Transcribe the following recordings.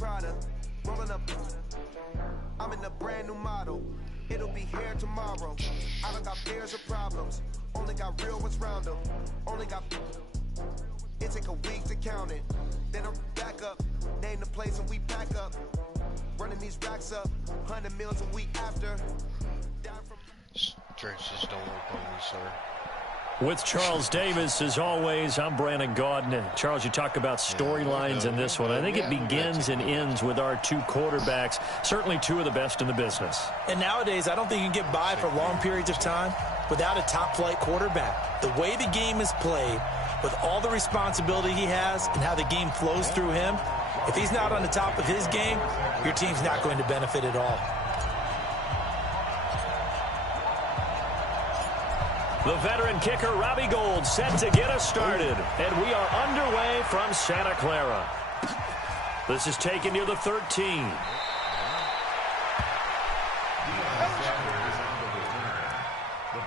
Prada, rolling up. I'm in a brand new model. It'll be here tomorrow. I don't got fears or problems. Only got real ones round them. Only got. It take a week to count it. Then I'm back up. Name the place and we pack up. Running these racks up. 100 meals a week after. Trenches don't work on me, sir. With Charles Davis, as always, I'm Brandon Gaudin. Charles, you talk about storylines in this one. I think it begins and ends with our two quarterbacks, certainly two of the best in the business. And nowadays, I don't think you can get by for long periods of time without a top-flight quarterback. The way the game is played, with all the responsibility he has and how the game flows through him, if he's not on the top of his game, your team's not going to benefit at all. The veteran kicker, Robbie Gould, set to get us started. And we are underway from Santa Clara. This is taken near the 13. The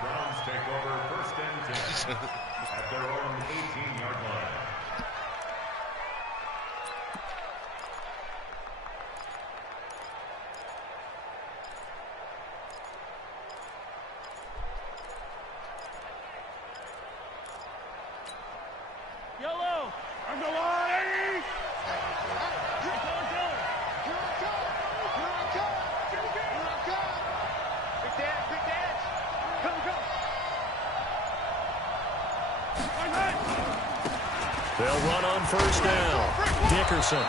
Browns take over first and 10 at their own 18-yard line. Yellow, on the line. Big dance. Go. They'll run on first down. Dickerson.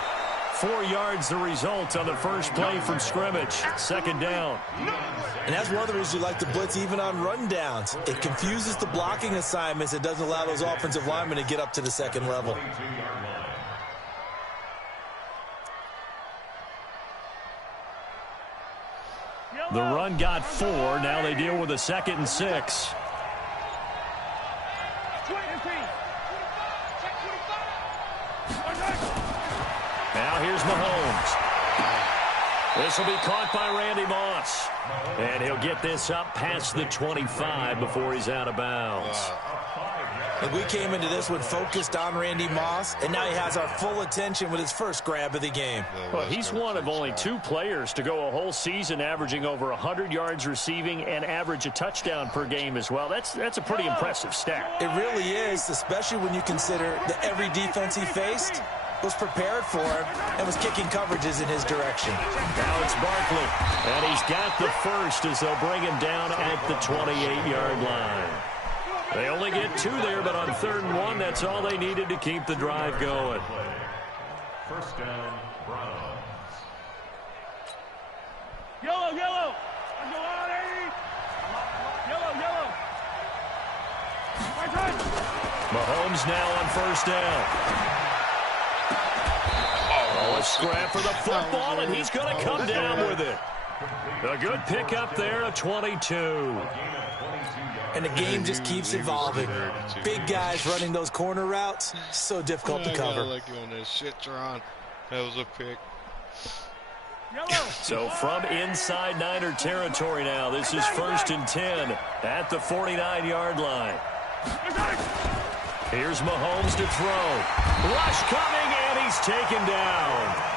4 yards the result on the first play from scrimmage. Second down. And that's one of the reasons you like to blitz even on rundowns. It confuses the blocking assignments. It doesn't allow those offensive linemen to get up to the second level. The run got 4. Now they deal with a 2nd and 6. Now here's Mahomes. This will be caught by Randy Moss. And he'll get this up past the 25 before he's out of bounds. And we came into this one focused on Randy Moss, and now he has our full attention with his first grab of the game. Well, he's one of only 2 players to go a whole season averaging over 100 yards receiving and average a touchdown per game as well. That's a pretty impressive stat. It really is, especially when you consider that every defense he faced was prepared for him and was kicking coverages in his direction. Now it's Barkley, and he's got the first as they'll bring him down at the 28-yard line. They only get 2 there, but on 3rd and 1, that's all they needed to keep the drive going. First down, Browns. Yellow. On the line. Yellow. Mahomes now on first down. Oh, a scrap for the football, and he's going to come down with it. A good pickup there of 22. And the game just keeps evolving. Big guys running those corner routes, so difficult to cover. I like you on that shit, Tron. That was a pick. So from inside Niner territory now, this is 1st and 10 at the 49-yard line. Here's Mahomes to throw. Rush coming, and he's taken down.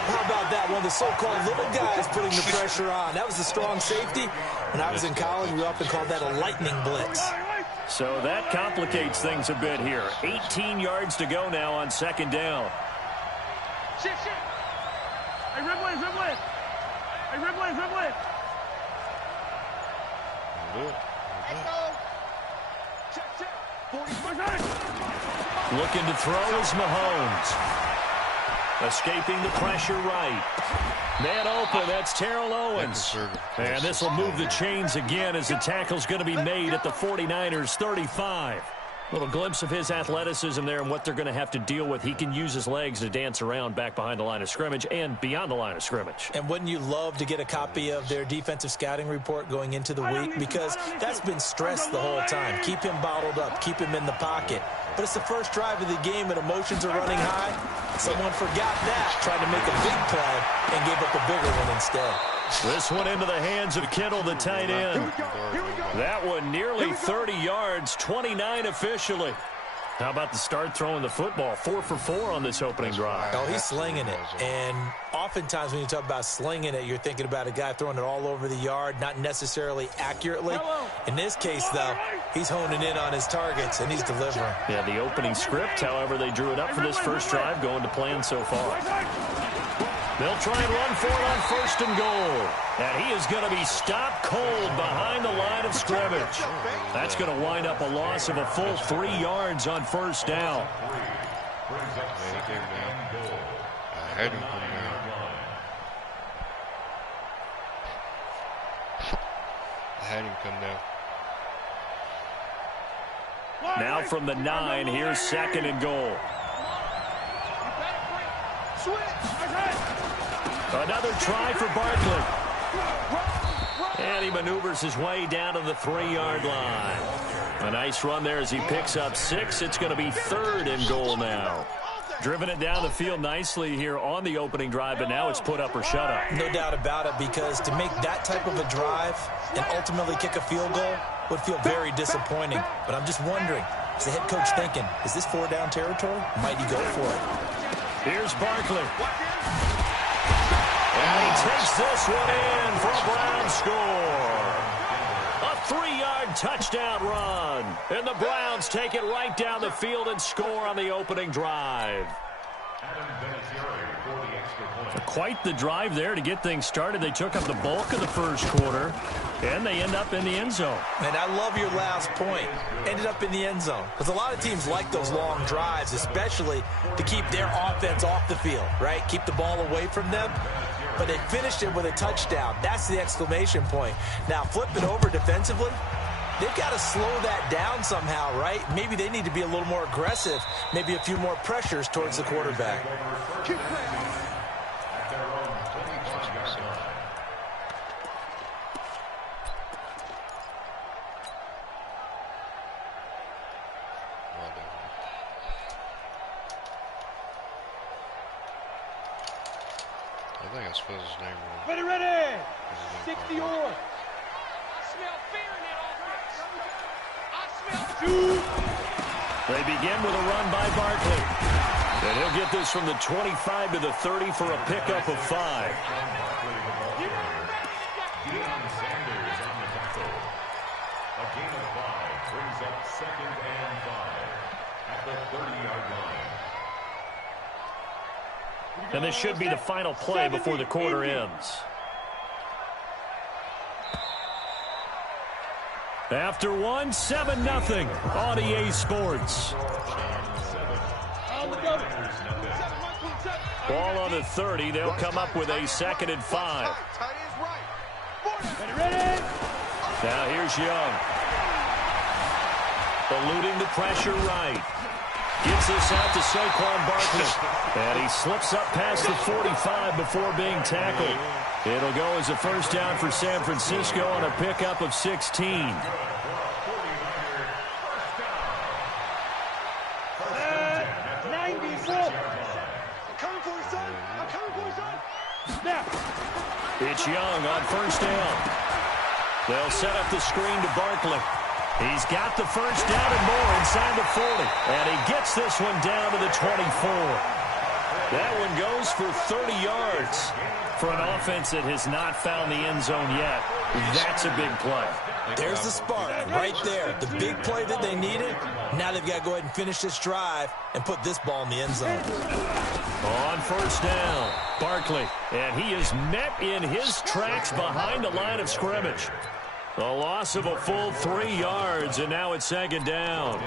How about that? One of the so-called little guys putting the pressure on. That was a strong safety. When I was in college, we often called that a lightning blitz. So that complicates things a bit here. 18 yards to go now on 2nd down. Shit. Hey, Ridley. Looking to throw is Mahomes. Escaping the pressure right. Man open, that's Terrell Owens. And this will move the chains again as the tackle's going to be made at the 49ers 35. Little glimpse of his athleticism there and what they're going to have to deal with. He can use his legs to dance around back behind the line of scrimmage and beyond the line of scrimmage. And wouldn't you love to get a copy of their defensive scouting report going into the week? Because that's been stressed the whole time. Keep him bottled up. Keep him in the pocket. But it's the first drive of the game and emotions are running high. Someone forgot that, tried to make a big play and gave up a bigger one instead. This one into the hands of Kittle, the tight end. That one nearly 30 yards, 29 officially. How about the start throwing the football? 4 for 4 on this opening drive. Oh, he's slinging it. And oftentimes when you talk about slinging it, you're thinking about a guy throwing it all over the yard, not necessarily accurately. In this case, though, he's honing in on his targets, and he's delivering. Yeah, the opening script, however, they drew it up for this first drive, going to plan so far. They'll try and run for it on 1st and goal. And he is going to be stopped cold behind the line of scrimmage. That's going to wind up a loss of a full 3 yards on 1st down. I had him come down. I had him come down. Now from the 9, here's 2nd and goal. Another try for Barkley. And he maneuvers his way down to the 3-yard line. A nice run there as he picks up 6. It's going to be 3rd and goal now. Driven it down the field nicely here on the opening drive, but now it's put up or shut up. No doubt about it, because to make that type of a drive and ultimately kick a field goal would feel very disappointing. But I'm just wondering, is the head coach thinking, is this 4-down territory? Might he go for it? Here's Barkley. And he takes this one in for a Brown score. A 3-yard touchdown run. And the Browns take it right down the field and score on the opening drive. Quite the drive there to get things started. They took up the bulk of the first quarter, and they end up in the end zone. And I love your last point. Ended up in the end zone. Because a lot of teams like those long drives, especially to keep their offense off the field, right? Keep the ball away from them. But they finished it with a touchdown. That's the exclamation point. Now, flip it over defensively. They've got to slow that down somehow, right? Maybe they need to be a little more aggressive. Maybe a few more pressures towards the quarterback. I think I spelled his name wrong. Ready, ready! 60 on. I smell fear in that offense. I smell They begin with a run by Barkley. And he'll get this from the 25 to the 30 for a pickup of 5. A gain of 5 brings up 2nd and 5 at the 30-yard line. And this should be the final play before the quarter ends. After one, 7-0 on EA Sports. Ball on the 30. They'll come up with a 2nd and 5. Now here's Young. Eluding the pressure right. Gets this out to Saquon Barkley. And he slips up past the 45 before being tackled. It'll go as a 1st down for San Francisco on a pickup of 16. It's Young on 1st down. They'll set up the screen to Barkley. He's got the 1st down and more inside the 40. And he gets this one down to the 24. That one goes for 30 yards. For an offense that has not found the end zone yet, that's a big play. There's the spark right there. The big play that they needed. Now they've got to go ahead and finish this drive and put this ball in the end zone. On 1st down, Barkley. And he is met in his tracks behind the line of scrimmage. A loss of a full 3 yards, and now it's 2nd down.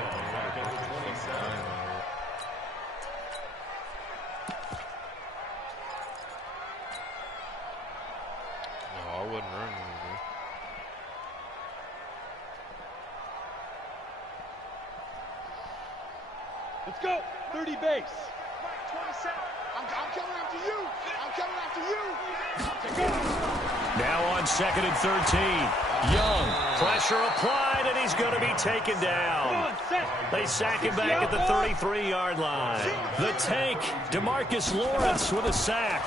No, I wouldn't run anything. Let's go. 30 base. 27. I'm coming after you. I'm coming after you. Now on 2nd and 13. Young, pressure applied, and he's going to be taken down. They sack him back at the 33-yard line. The tank, DeMarcus Lawrence with a sack.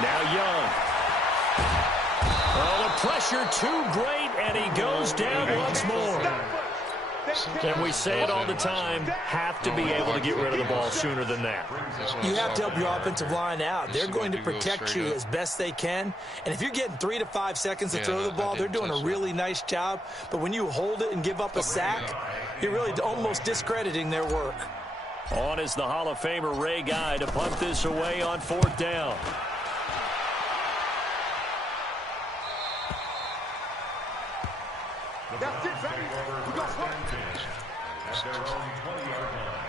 Now Young. Oh, the pressure too great, and he goes down once more. And we say it all the time, have to be able to get rid of the ball sooner than that. You have to help your offensive line out. They're going to protect you as best they can. And if you're getting 3 to 5 seconds to throw the ball, they're doing a really nice job. But when you hold it and give up a sack, you're really almost discrediting their work. On is the Hall of Famer Ray Guy to punt this away on 4th down. That's it, baby. We got punt. At their own 20-yard line.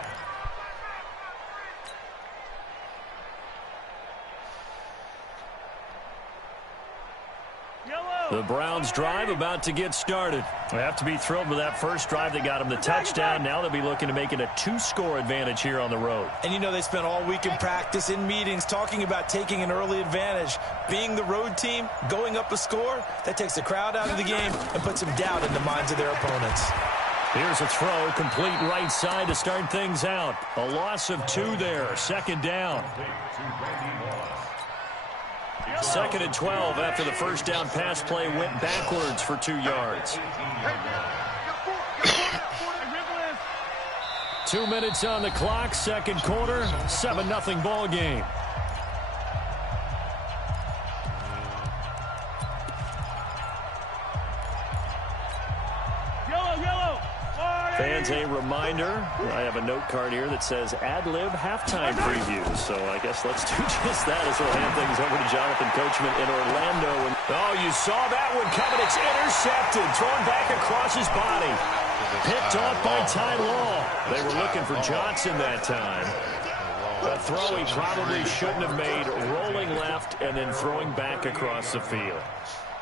The Browns drive about to get started. They have to be thrilled with that first drive that got them the touchdown. Now they'll be looking to make it a 2-score advantage here on the road. And you know they spent all week in practice, in meetings, talking about taking an early advantage. Being the road team, going up a score, that takes the crowd out of the game and puts some doubt in the minds of their opponents. Here's a throw, complete right side to start things out. A loss of 2 there, 2nd down. 2nd and 12 after the first down pass play went backwards for 2 yards. 2 minutes on the clock, 2nd quarter, 7-0 ball game. Fans, a reminder, I have a note card here that says ad-lib halftime preview. So I guess let's do just that as we'll hand things over to Jonathan Coachman in Orlando. And oh, you saw that one coming. It's intercepted, thrown back across his body. Picked off by Ty Law. They were looking for Johnson that time. A throw he probably shouldn't have made, rolling left and then throwing back across the field.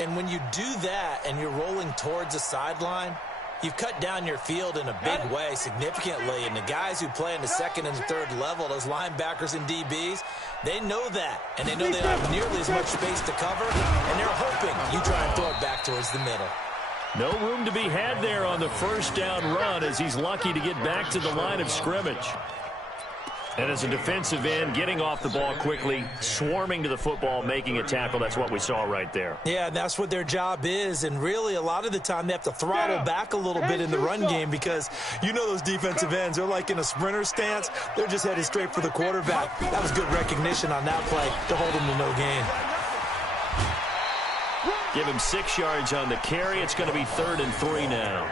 And when you do that and you're rolling towards the sideline, you've cut down your field in a big way significantly, and the guys who play in the 2nd and 3rd level, those linebackers and DBs, they know that, and they know they don't have nearly as much space to cover, and they're hoping you try and throw it back towards the middle. No room to be had there on the first down run as he's lucky to get back to the line of scrimmage. And as a defensive end, getting off the ball quickly, swarming to the football, making a tackle, that's what we saw right there. Yeah, that's what their job is, and really a lot of the time they have to throttle back a little bit in the run game because you know those defensive ends, they're like in a sprinter stance. They're just headed straight for the quarterback. That was good recognition on that play to hold him to no gain. Give him 6 yards on the carry. It's going to be 3rd and 3 now.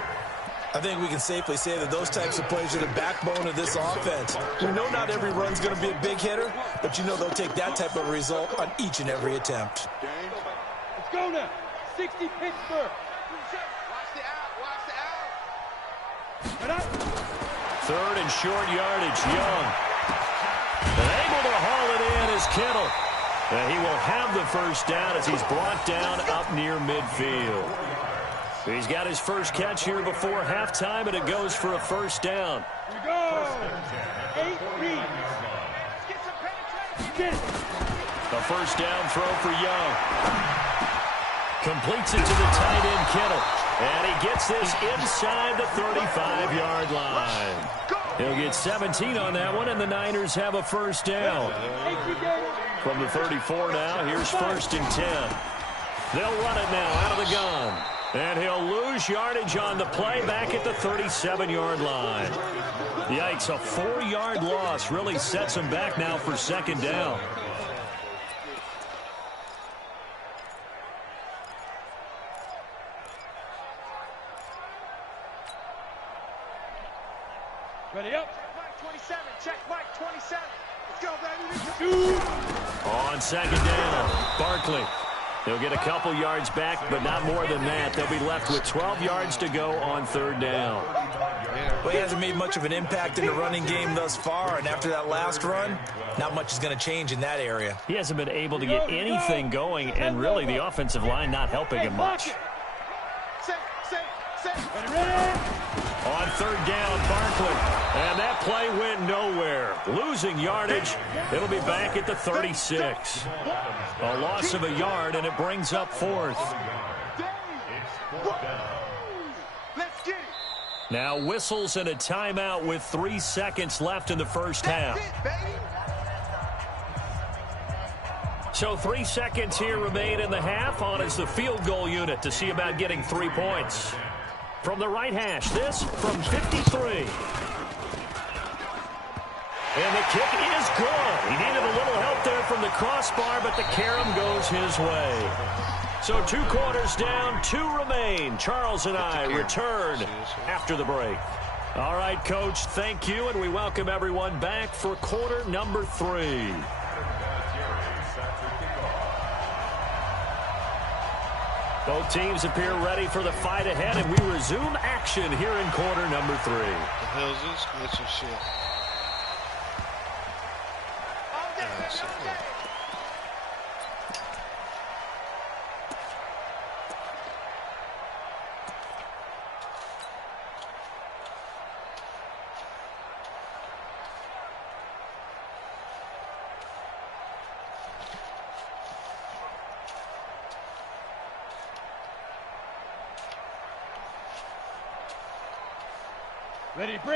I think we can safely say that those types of plays are the backbone of this offense. We know not every run's going to be a big hitter, but you know they'll take that type of result on each and every attempt. Let's go now. 60 Pittsburgh. Watch the out. Watch the out. 3rd and short yardage, Young. And able to haul it in is Kittle. And he will have the first down as he's brought down up near midfield. He's got his first catch here before halftime, and it goes for a first down. Here we go. 8 reads. Get it. A first down throw for Young. Completes it to the tight end, Kittle. And he gets this inside the 35-yard line. He'll get 17 on that one, and the Niners have a first down. From the 34 now, here's 1st and 10. They'll run it now out of the gun. And he'll lose yardage on the play back at the 37-yard line. Yikes, a 4-yard loss really sets him back now for 2nd down. Ready up. Mike 27. Check Mike 27. Let's go, baby. On 2nd down, Barkley. They'll get a couple yards back, but not more than that. They'll be left with 12 yards to go on 3rd down. Well, he hasn't made much of an impact in the running game thus far, and after that last run, not much is going to change in that area. He hasn't been able to get anything going, and really the offensive line not helping him much. On 3rd down, Barkley. And that play went nowhere. Losing yardage. It'll be back at the 36. A loss of a yard, and it brings up 4th. Let's get it. Now whistles and a timeout with 3 seconds left in the first half. So 3 seconds here remain in the half. On is the field goal unit to see about getting 3 points. From the right hash, this from 53. And the kick is good. He needed a little help there from the crossbar, but the carom goes his way. So 2 quarters down, 2 remain. Charles and I return after the break. All right, Coach, thank you, and we welcome everyone back for quarter number 3. Both teams appear ready for the fight ahead, and we resume action here in quarter number 3. What the hell is this glitch and shit?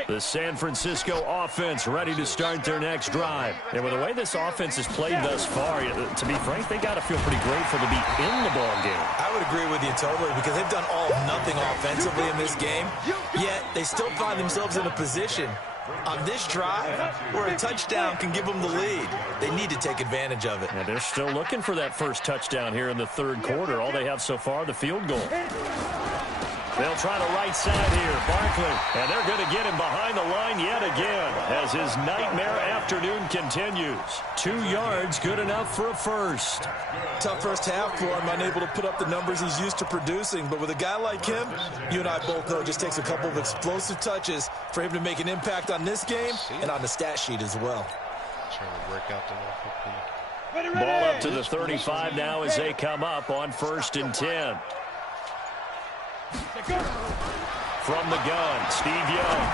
The San Francisco offense ready to start their next drive. And with the way this offense has played thus far, to be frank, they got to feel pretty grateful to be in the ball game. I would agree with you totally because they've done all nothing offensively in this game, yet they still find themselves in a position on this drive where a touchdown can give them the lead. They need to take advantage of it. And they're still looking for that first touchdown here in the third quarter. All they have so far, the field goal. They'll try the right side here, Barkley, and they're going to get him behind the line yet again as his nightmare afternoon continues. 2 yards, good enough for a first. Tough first half for him, unable to put up the numbers he's used to producing, but with a guy like him, you and I both know it just takes a couple of explosive touches for him to make an impact on this game and on the stat sheet as well. Trying to break out the Ball up to the 35 now as they come up on 1st and 10. From the gun, Steve Young.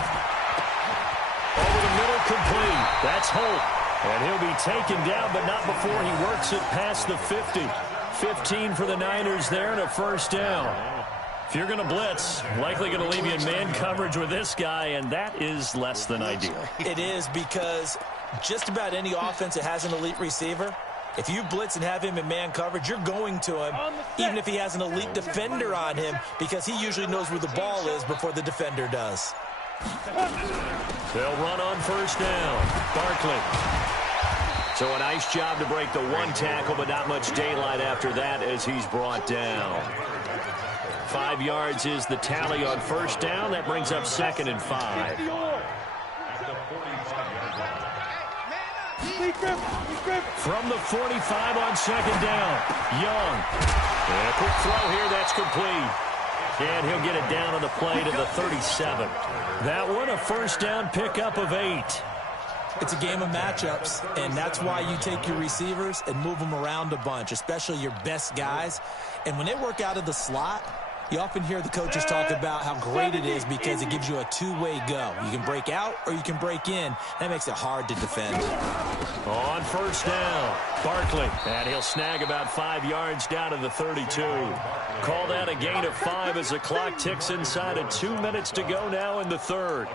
Over the middle, complete. That's Holt. And he'll be taken down, but not before he works it past the 50. 15 for the Niners there and a first down. If you're going to blitz, likely going to leave you in man coverage with this guy, and that is less than ideal. It is because just about any offense that has an elite receiver, if you blitz and have him in man coverage, you're going to him, even if he has an elite defender on him, because he usually knows where the ball is before the defender does. They'll run on first down. Barkley. So a nice job to break the 1 tackle, but not much daylight after that as he's brought down. 5 yards is the tally on first down. That brings up 2nd and 5. From the 45 on 2nd down, Young. And a quick throw here, that's complete. And he'll get it down on the play to the 37. That one, a first down pickup of 8. It's a game of matchups, and that's why you take your receivers and move them around a bunch, especially your best guys. And when they work out of the slot, you often hear the coaches talk about how great it is because it gives you a 2-way go. You can break out or you can break in. That makes it hard to defend. On first down, Barkley. And he'll snag about 5 yards down to the 32. Call that a gain of 5 as the clock ticks inside of 2 minutes to go now in the third.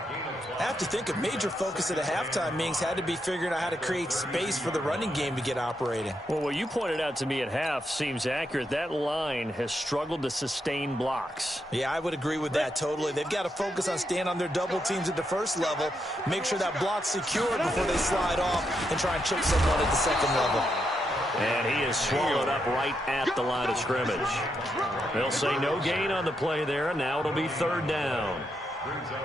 I have to think a major focus at a halftime means had to be figuring out how to create space for the running game to get operating. Well, what you pointed out to me at half seems accurate. That line has struggled to sustain blocks. Yeah, I would agree with that totally. They've got to focus on staying on their double teams at the first level, make sure that block's secured before they slide off and try and chip someone at the second level. And he is swallowed up right at the line of scrimmage. They'll say no gain on the play there, and now it'll be 3rd down.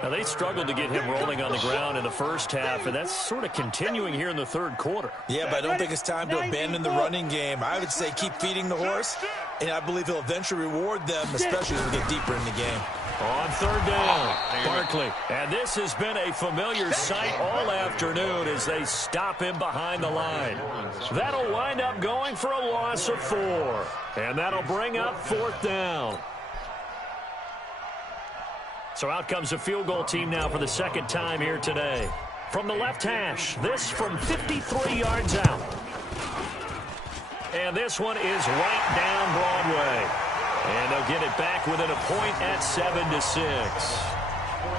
Now, they struggled to get him rolling on the ground in the first half, and that's sort of continuing here in the third quarter. Yeah, but I don't think it's time to abandon the running game. I would say keep feeding the horse, and I believe he'll eventually reward them, especially as we get deeper in the game. On 3rd down, Barkley. And this has been a familiar sight all afternoon as they stop him behind the line. That'll wind up going for a loss of 4, and that'll bring up 4th down. So out comes a field goal team now for the 2nd time here today. From the left hash, this from 53 yards out. And this one is right down Broadway. And they'll get it back within a point at 7-6.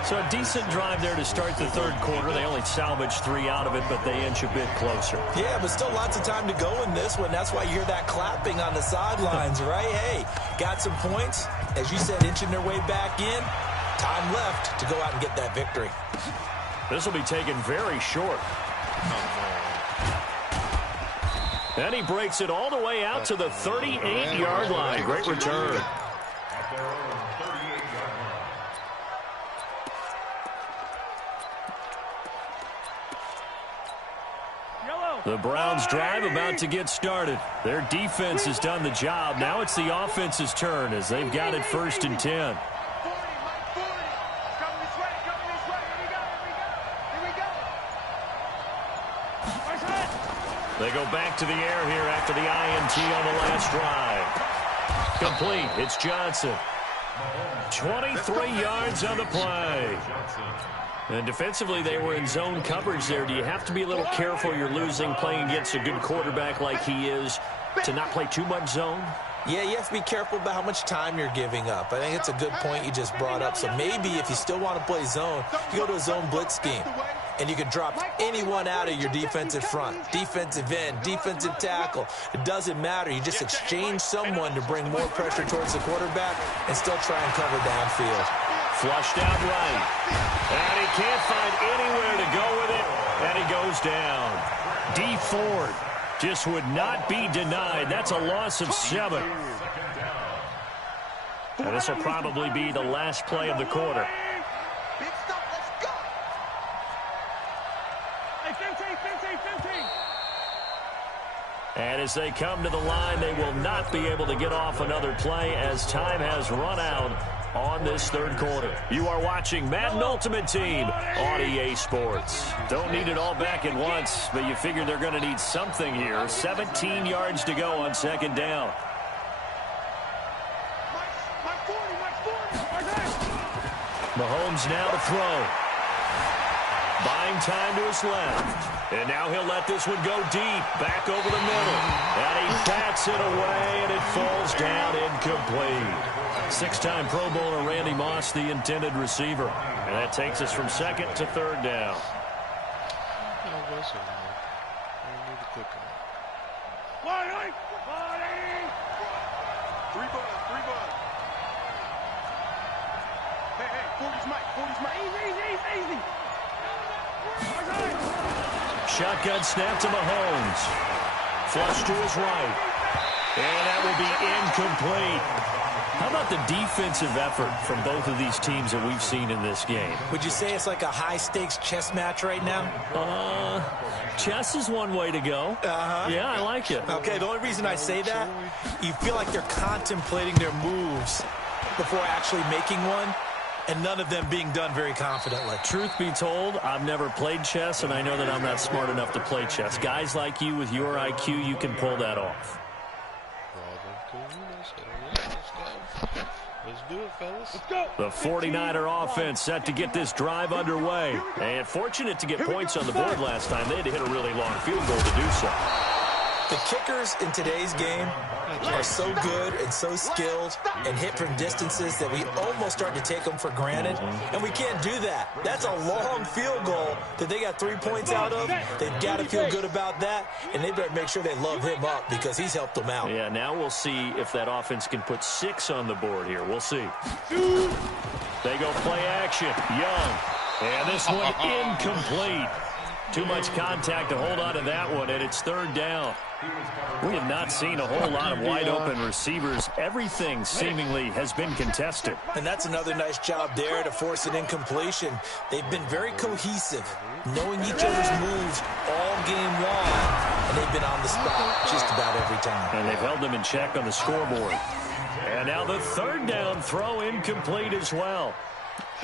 So a decent drive there to start the third quarter. They only salvaged 3 out of it, but they inch a bit closer. Yeah, but still lots of time to go in this one. That's why you hear that clapping on the sidelines, right? Hey, got some points. As you said, inching their way back in. Time left to go out and get that victory. This will be taken very short. And he breaks it all the way out to the 38-yard line. Great return. At their own 38-yard line. The Browns drive about to get started. Their defense has done the job. Now it's the offense's turn as they've got it 1st and 10. They go back to the air here after the INT on the last drive. Complete. It's Johnson. 23 yards on the play. And defensively, they were in zone coverage there. Do you have to be a little careful? You're losing playing against a good quarterback like he is to not play too much zone? Yeah, you have to be careful about how much time you're giving up. I think it's a good point you just brought up. So maybe if you still want to play zone, you go to a zone blitz scheme. And you can drop anyone out of your defensive front, defensive end, defensive tackle. It doesn't matter. You just exchange someone to bring more pressure towards the quarterback and still try and cover downfield. Flushed out right. And he can't find anywhere to go with it. And he goes down. D Ford just would not be denied. That's a loss of 7. And this will probably be the last play of the quarter. And as they come to the line, they will not be able to get off another play as time has run out on this 3rd quarter. You are watching Madden Ultimate Team on EA Sports. Don't need it all back at once, but you figure they're going to need something here. 17 yards to go on 2nd down. Mahomes now to throw. Buying time to his left. And now he'll let this one go deep. Back over the middle. And he bats it away, and it falls down incomplete. 6-time Pro Bowler Randy Moss, the intended receiver. And that takes us from 2nd to 3rd down. Three bud. Hey, 40's Mike. Easy. Shotgun snap to Mahomes. Flush to his right. And that will be incomplete. How about the defensive effort from both of these teams that we've seen in this game? Would you say it's like a high-stakes chess match right now? Chess is one way to go. Yeah, I like it. Okay, the only reason I say that, you feel like they're contemplating their moves before actually making one. And none of them being done very confidently. Truth be told, I've never played chess, and I know that I'm not smart enough to play chess. Guys like you with your IQ, you can pull that off. Let's do it, fellas. The 49er offense set to get this drive underway. And fortunate to get points on the board last time. They had to hit a really long field goal to do so. The kickers in today's game are so good and so skilled and hit from distances that we almost start to take them for granted, and we can't do that. That's a long field goal that they got 3 points out of. They've got to feel good about that, and they better make sure they love him up because he's helped them out. Yeah, now we'll see if that offense can put 6 on the board here. We'll see. They go play action. Young. And this one incomplete. Too much contact to hold on to that one, and it's 3rd down. We have not seen a whole lot of wide-open receivers. Everything seemingly has been contested. And that's another nice job there to force an incompletion. They've been very cohesive, knowing each other's moves all game long, and they've been on the spot just about every time. And they've held them in check on the scoreboard. And now the 3rd down throw incomplete as well.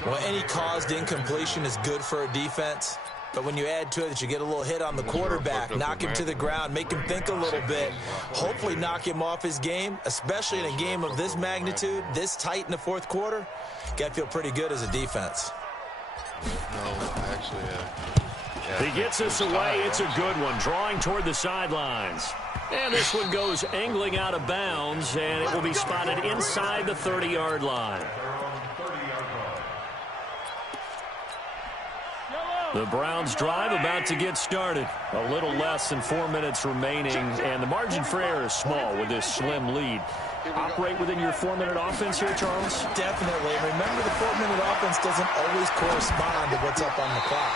Well, any caused incompletion is good for a defense. But when you add to it that you get a little hit on the quarterback, knock him to the ground, make him think a little bit, hopefully knock him off his game, especially in a game of this magnitude, this tight in the 4th quarter, got to feel pretty good as a defense. No, actually, he gets us away. It's a good one, drawing toward the sidelines. And this one goes angling out of bounds, and it will be spotted inside the 30-yard line. The Browns drive about to get started. A little less than 4 minutes remaining, and the margin for error is small with this slim lead. Operate within your 4-minute offense here, Charles? Definitely. Remember, the 4-minute offense doesn't always correspond to what's up on the clock.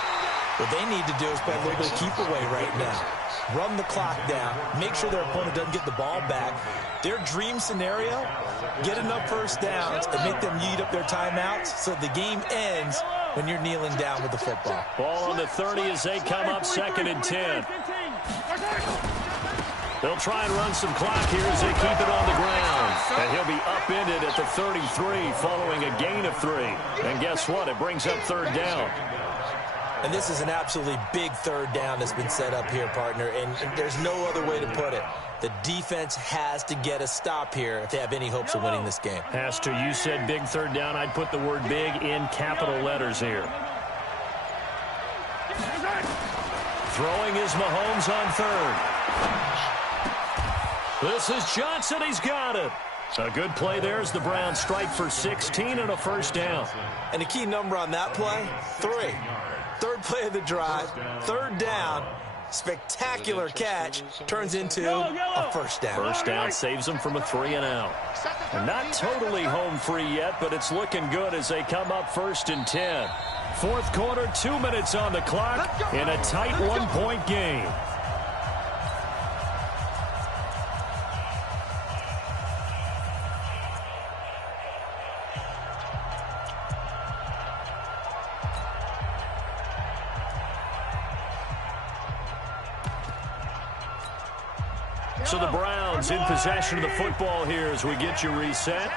What they need to do is play a little bit of keep away right now. Run the clock down. Make sure their opponent doesn't get the ball back. Their dream scenario, get enough first downs and make them eat up their timeouts so the game ends when you're kneeling down with the football. Ball on the 30 as they come up 2nd and 10. They'll try and run some clock here as they keep it on the ground. And he'll be upended at the 33 following a gain of 3. And guess what? It brings up 3rd down. And this is an absolutely big 3rd down that's been set up here, partner. And there's no other way to put it. The defense has to get a stop here if they have any hopes of winning this game. Has to. You said big 3rd down. I'd put the word big in capital letters here. Throwing is Mahomes on 3rd. This is Johnson. He's got it. A good play there as the Browns strike for 16 and a 1st down. And the key number on that play, 3. 3rd play of the drive, 3rd down, spectacular catch, turns into a 1st down. 1st down saves them from a 3-and-out. And not totally home free yet, but it's looking good as they come up 1st and 10. 4th quarter, 2 minutes on the clock in a tight 1-point game. So the Browns in possession of the football here as we get you reset.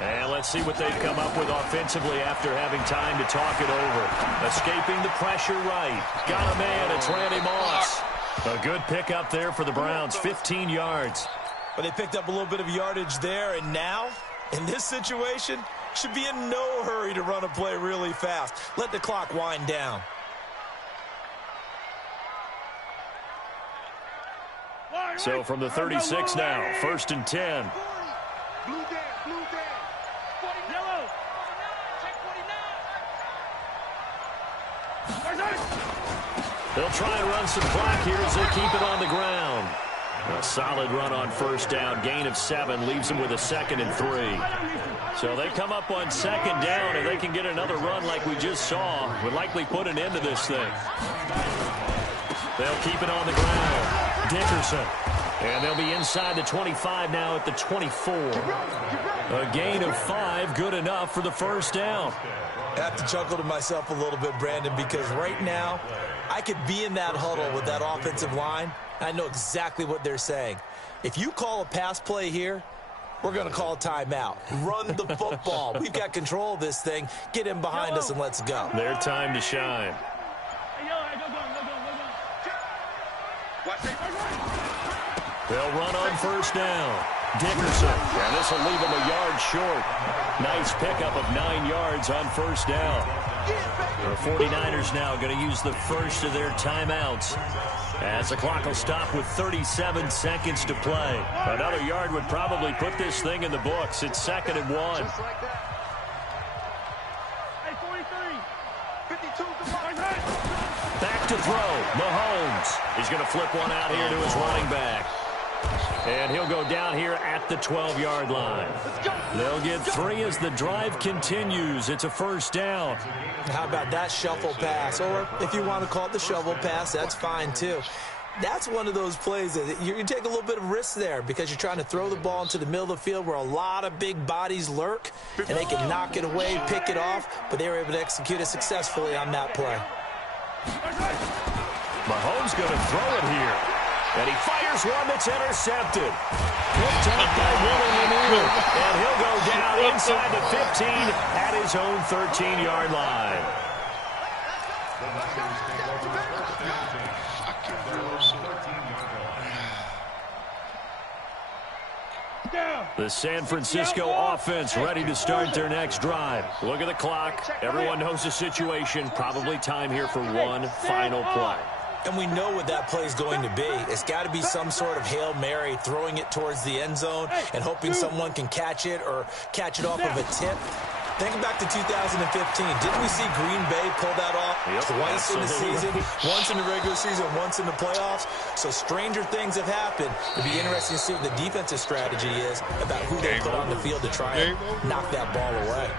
And let's see what they've come up with offensively after having time to talk it over. Escaping the pressure right. Got a man. It's Randy Moss. A good pickup there for the Browns. 15 yards. But they picked up a little bit of yardage there. And now, in this situation, should be in no hurry to run a play really fast. Let the clock wind down. So from the 36 now, 1st and 10. Blue down, blue down. 49. Yellow. Check 49. They'll try and run some clock here as they keep it on the ground. A solid run on 1st down. Gain of 7 leaves them with a 2nd and 3. So they come up on 2nd down, and they can get another run like we just saw. Would likely put an end to this thing. They'll keep it on the ground. Dickerson. And they'll be inside the 25 now at the 24. A gain of 5, good enough for the 1st down. I have to chuckle to myself a little bit, Brandon, because right now I could be in that huddle with that offensive line. I know exactly what they're saying. If you call a pass play here, we're going to call a timeout. Run the football. We've got control of this thing. Get in behind us and let's go. Their time to shine. They'll run on 1st down. Dickerson. And this will leave him a yard short. Nice pickup of 9 yards on 1st down. The 49ers now going to use the first of their timeouts as the clock will stop with 37 seconds to play. Another yard would probably put this thing in the books. It's 2nd and 1. Back to throw. Mahomes. He's going to flip one out here to his running back. And he'll go down here at the 12-yard line. They'll get 3 as the drive continues. It's a 1st down. How about that shuffle pass? Or if you want to call it the shovel pass, that's fine too. That's one of those plays that you take a little bit of risk there because you're trying to throw the ball into the middle of the field where a lot of big bodies lurk, and they can knock it away, pick it off, but they were able to execute it successfully on that play. Mahomes going to throw it here. And he fires one that's intercepted. Picked up by Willie, and he'll go down inside the 15 at his own 13-yard line. The San Francisco offense ready to start their next drive. Look at the clock. Everyone knows the situation. Probably time here for one final play. And we know what that play is going to be. It's got to be some sort of Hail Mary, throwing it towards the end zone and hoping someone can catch it or catch it off of a tip. Think back to 2015. Didn't we see Green Bay pull that off twice in the season? Once in the regular season, once in the playoffs. So stranger things have happened. It'll be interesting to see what the defensive strategy is about who they put on the field to try and knock that ball away.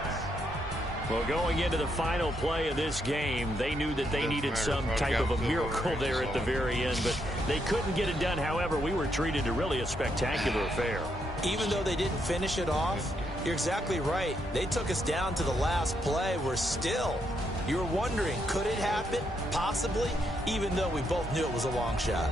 Well, going into the final play of this game, they knew that they needed some type of a miracle there at the very end, but they couldn't get it done. However, we were treated to really a spectacular affair. Even though they didn't finish it off, you're exactly right. They took us down to the last play. We're still, you're wondering, could it happen? Possibly, even though we both knew it was a long shot.